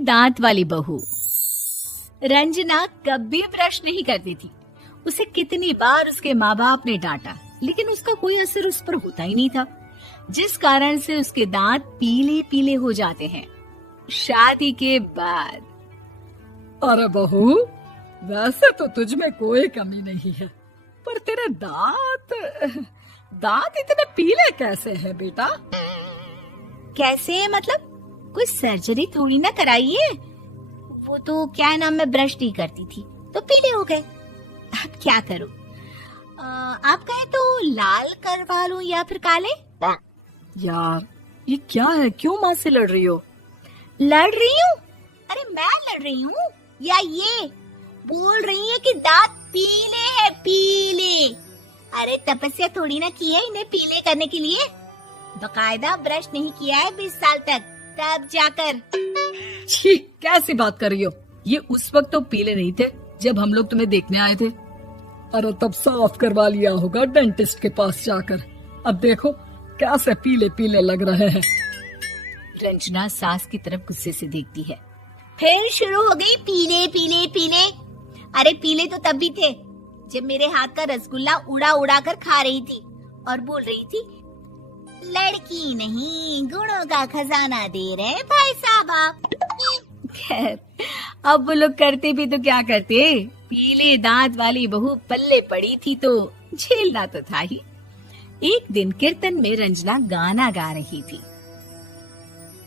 दांत वाली बहू। रंजना कभी ब्रश नहीं करती थी। उसे कितनी बार उसके माँ बाप ने डांटा, लेकिन उसका कोई असर उस पर होता ही नहीं था, जिस कारण से उसके दांत पीले पीले हो जाते हैं। शादी के बाद। अरे बहू, वैसे तो तुझ में कोई कमी नहीं है, पर तेरे दांत इतने पीले कैसे हैं बेटा? कैसे मतलब? कोई सर्जरी थोड़ी ना कराइए। वो तो क्या नाम, मैं ब्रश नहीं करती थी तो पीले हो गए। अब क्या करूं? आप कहें तो लाल करवा लूं या फिर काले? यार ये क्या है, क्यों माँ से लड़ रही हो? लड़ रही हूँ? अरे मैं लड़ रही हूँ या ये बोल रही है कि दांत पीले हैं, पीले। अरे तपस्या थोड़ी ना की है इन्हें पीले करने के लिए। बकायदा ब्रश नहीं किया है 20 साल तक, तब जाकर। छी, कैसी बात कर रही हो? ये उस वक्त तो पीले नहीं थे जब हम लोग तुम्हें देखने आए थे। अरे तब साफ करवा लिया होगा डेंटिस्ट के पास जाकर। अब देखो कैसे पीले पीले लग रहे हैं। रंजना सास की तरफ गुस्से से देखती है। फिर शुरू हो गई पीले पीले पीले। अरे पीले तो तब भी थे जब मेरे हाथ का रसगुल्ला उड़ा उड़ा कर खा रही थी और बोल रही थी, लड़की नहीं गुणों का खजाना दे रहे भाई साहब आप। खैर, अब वो लोग करते भी तो क्या करते, पीले दांत वाली बहू पल्ले पड़ी थी तो झेलना तो था ही। एक दिन कीर्तन में रंजना गाना गा रही थी।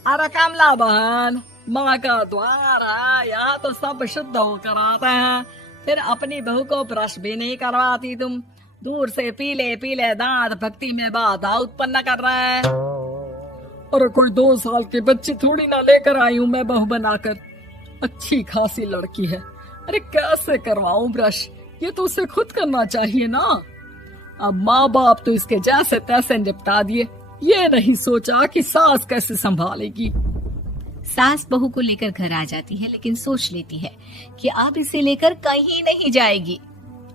अरे कमला बहन, माँ का द्वार है, यहाँ तो सब शुद्ध होकर आते हैं, फिर अपनी बहू को ब्रश भी नहीं करवाती तुम। दूर से पीले पीले दांत भक्ति में बाधा उत्पन्न कर रहे हैं। अरे कोई 2 साल के बच्चे थोड़ी ना लेकर आई हूँ मैं बहू बनाकर। अच्छी खासी लड़की है, अरे कैसे करवाऊं ब्रश? ये तो उसे खुद करना चाहिए ना। अब माँ बाप तो इसके जैसे तैसे निपटा दिए, ये नहीं सोचा कि सास कैसे संभालेगी। सास बहू को लेकर घर आ जाती है, लेकिन सोच लेती है कि अब इसे लेकर कहीं नहीं जाएगी।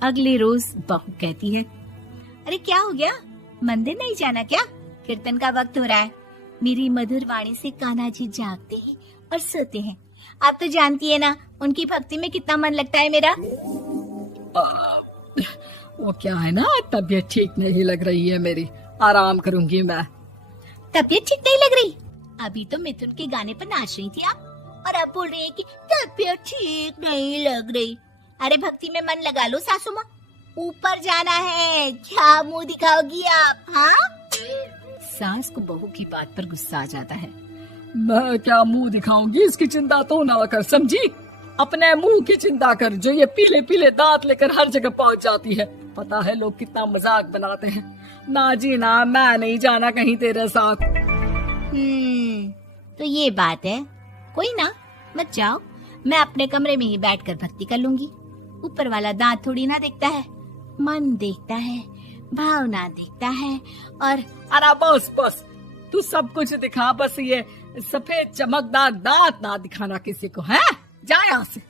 अगले रोज बहू कहती है, अरे क्या हो गया, मंदिर नहीं जाना क्या? कीर्तन का वक्त हो रहा है। मेरी मधुर वाणी से कान्हा जी जागते हैं और सोते हैं। आप तो जानती है ना उनकी भक्ति में कितना मन लगता है मेरा। वो क्या है ना, तबीयत ठीक नहीं लग रही है मेरी, आराम करूंगी मैं। तबीयत ठीक नहीं लग रही? अभी तो मिथुन के गाने पर नाच रही थी आप, और अब बोल रही है कि तबीयत ठीक नहीं लग रही। अरे भक्ति में मन लगा लो सासू माँ, ऊपर जाना है, क्या मुंह दिखाओगी आप? हाँ? सास को बहू की बात पर गुस्सा आ जाता है। मैं क्या मुंह दिखाऊंगी, इसकी चिंता तो ना कर, समझी? अपने मुंह की चिंता कर, जो ये पीले पीले दांत लेकर हर जगह पहुंच जाती है। पता है लोग कितना मजाक बनाते हैं। ना जी ना, मैं नहीं जाना कहीं तेरे साथ। तो ये बात है, कोई ना, मत जाओ, मैं अपने कमरे में ही बैठकर भक्ति कर लूंगी। ऊपर वाला दांत थोड़ी ना देखता है, मन देखता है, भावना देखता है। और अरे बस बस, तू सब कुछ दिखा, बस ये सफेद चमकदार दांत ना दिखाना किसी को, है? जा यहाँ से।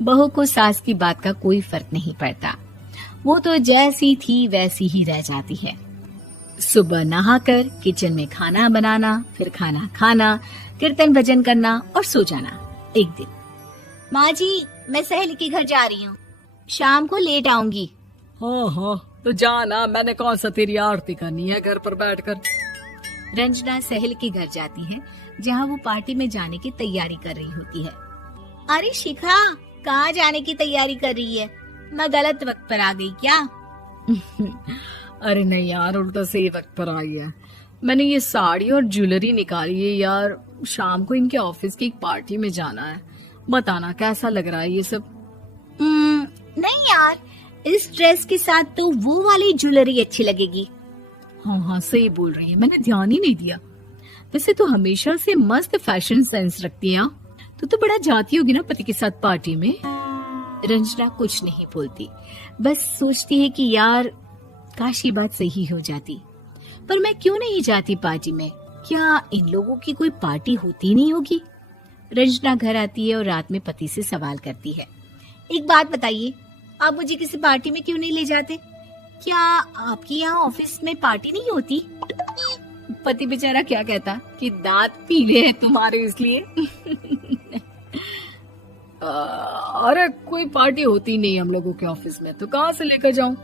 बहू को सास की बात का कोई फर्क नहीं पड़ता, वो तो जैसी थी वैसी ही रह जाती है। सुबह नहाकर किचन में खाना बनाना, फिर खाना खाना, कीर्तन भजन करना और सो जाना। एक दिन, माँ जी मैं सहेली के घर जा रही हूँ, शाम को लेट आऊंगी। हाँ हाँ तो जाना, मैंने कौन सा तेरी आरती करनी है घर पर बैठकर। रंजना सहेली के घर जाती है, जहाँ वो पार्टी में जाने की तैयारी कर रही होती है। अरे शिखा, कहाँ जाने की तैयारी कर रही है? मैं गलत वक्त पर आ गई क्या? अरे नहीं यार, उल्टा सही वक्त पर आई है। मैंने ये साड़ी और ज्वेलरी निकाली है यार, शाम को इनके ऑफिस की एक पार्टी में जाना है। बताना कैसा लग रहा है ये सब? नहीं यार, इस ड्रेस के साथ तो वो वाली ज्वेलरी अच्छी लगेगी। हाँ हाँ सही बोल रही है, मैंने ध्यान ही नहीं दिया। वैसे तो हमेशा से मस्त फैशन सेंस रखती है। तो बड़ा जाती होगी ना पति के साथ पार्टी में। रंजना कुछ नहीं बोलती, बस सोचती है कि यार काश ये बात सही हो जाती, पर मैं क्यों नहीं जाती पार्टी में? क्या इन लोगों की कोई पार्टी होती नहीं होगी? रंजना घर आती है और रात में पति से सवाल करती है, एक बात बताइए, आप मुझे किसी पार्टी में क्यों नहीं ले जाते? क्या आपके यहाँ ऑफिस में पार्टी नहीं होती? पति बेचारा क्या कहता कि दांत पीले हैं तुम्हारे इसलिए। अरे कोई पार्टी होती नहीं हम लोगों के ऑफिस में, तो कहाँ से लेकर जाऊं?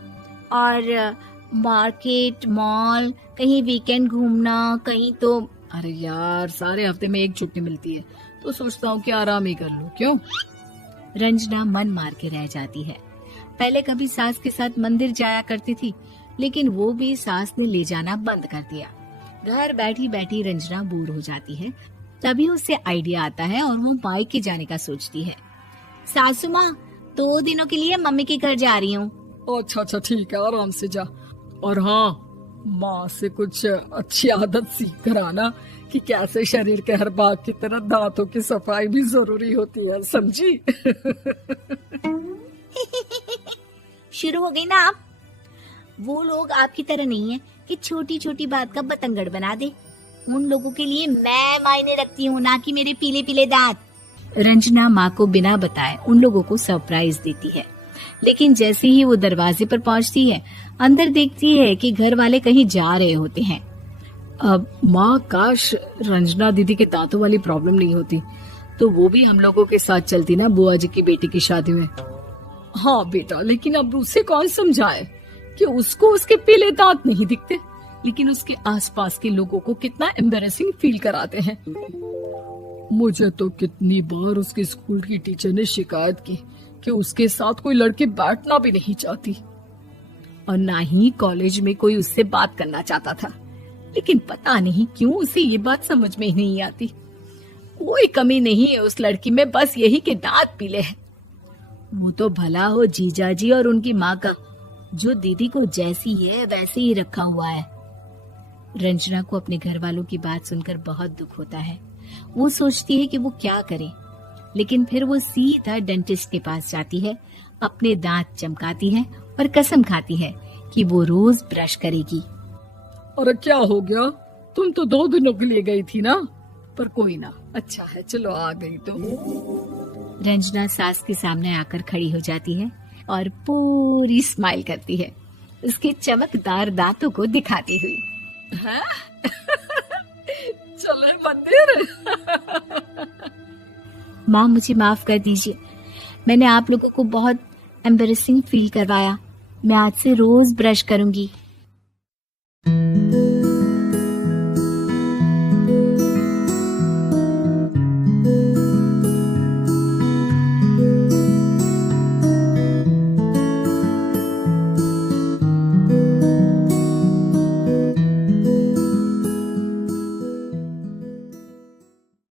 और मार्केट, मॉल, कहीं वीकेंड घूमना, कहीं तो। अरे यार, सारे हफ्ते में एक छुट्टी मिलती है, तो सोचता हूँ कि आराम ही कर लूं। क्यों? रंजना मन मार के रह जाती है। पहले कभी सास के साथ मंदिर जाया करती थी, लेकिन वो भी सास ने ले जाना बंद कर दिया। घर बैठी बैठी रंजना बोर हो जाती है। तभी उसे आइडिया आता है और वो मायके जाने का सोचती है। सासू माँ, 2 दिनों के लिए मम्मी के घर जा रही हूँ। अच्छा अच्छा, ठीक है, आराम से जा। और हाँ, माँ से कुछ अच्छी आदत सीख कर आना कि कैसे शरीर के हर भाग की तरह दांतों की सफाई भी जरूरी होती है, समझी? शुरू हो गई ना आप। वो लोग आपकी तरह नहीं है कि छोटी छोटी बात का बतंगड़ बना दे। उन लोगों के लिए मैं मायने रखती हूँ, ना कि मेरे पीले पीले दांत। रंजना माँ को बिना बताए उन लोगों को सरप्राइज देती है, लेकिन जैसे ही वो दरवाजे पर पहुंचती है, अंदर देखती है कि घर वाले कहीं जा रहे होते हैं। अब माँ, काश रंजना दीदी के दांतों वाली प्रॉब्लम नहीं होती, तो वो भी हम लोगों के साथ चलती ना बुआ जी की बेटी की शादी में। हाँ बेटा, लेकिन अब उसे कौन समझाए कि उसको उसके पीले दांत नहीं दिखते, लेकिन उसके आसपास के लोगों को कितना एम्बैरेसिंग फील कराते हैं। मुझे तो कितनी बार उसके स्कूल की टीचर ने शिकायत की कि उसके साथ कोई लड़की बैठना भी नहीं चाहती, और ना ही कॉलेज में कोई उससे बात करना चाहता था। लेकिन पता नहीं क्यों उसे ये बात समझ में ही नहीं आती। कोई कमी नहीं है उस लड़की में, बस यही कि दांत पीले हैं। वो तो भला हो जीजा जी और उनकी माँ का, जो दीदी को जैसी है वैसे ही रखा हुआ है। रंजना को अपने घर वालों की बात सुनकर बहुत दुख होता है। वो सोचती है कि वो क्या करे, लेकिन फिर वो सीधा डेंटिस्ट के पास जाती है, अपने दांत चमकाती है और कसम खाती है कि वो रोज ब्रश करेगी। अरे क्या हो गया? तुम तो 2 दिनों के लिए गई थी ना। पर कोई ना, अच्छा है, चलो आ गई तो। रंजना सास के सामने आकर खड़ी हो जाती है और पूरी स्माइल करती है, उसके चमकदार दांतों को दिखाती हुई। हैं? चले मंदिर। माँ, मुझे माफ कर दीजिए, मैंने आप लोगों को बहुत एम्बैरेसिंग फील करवाया। मैं आज से रोज ब्रश करूंगी।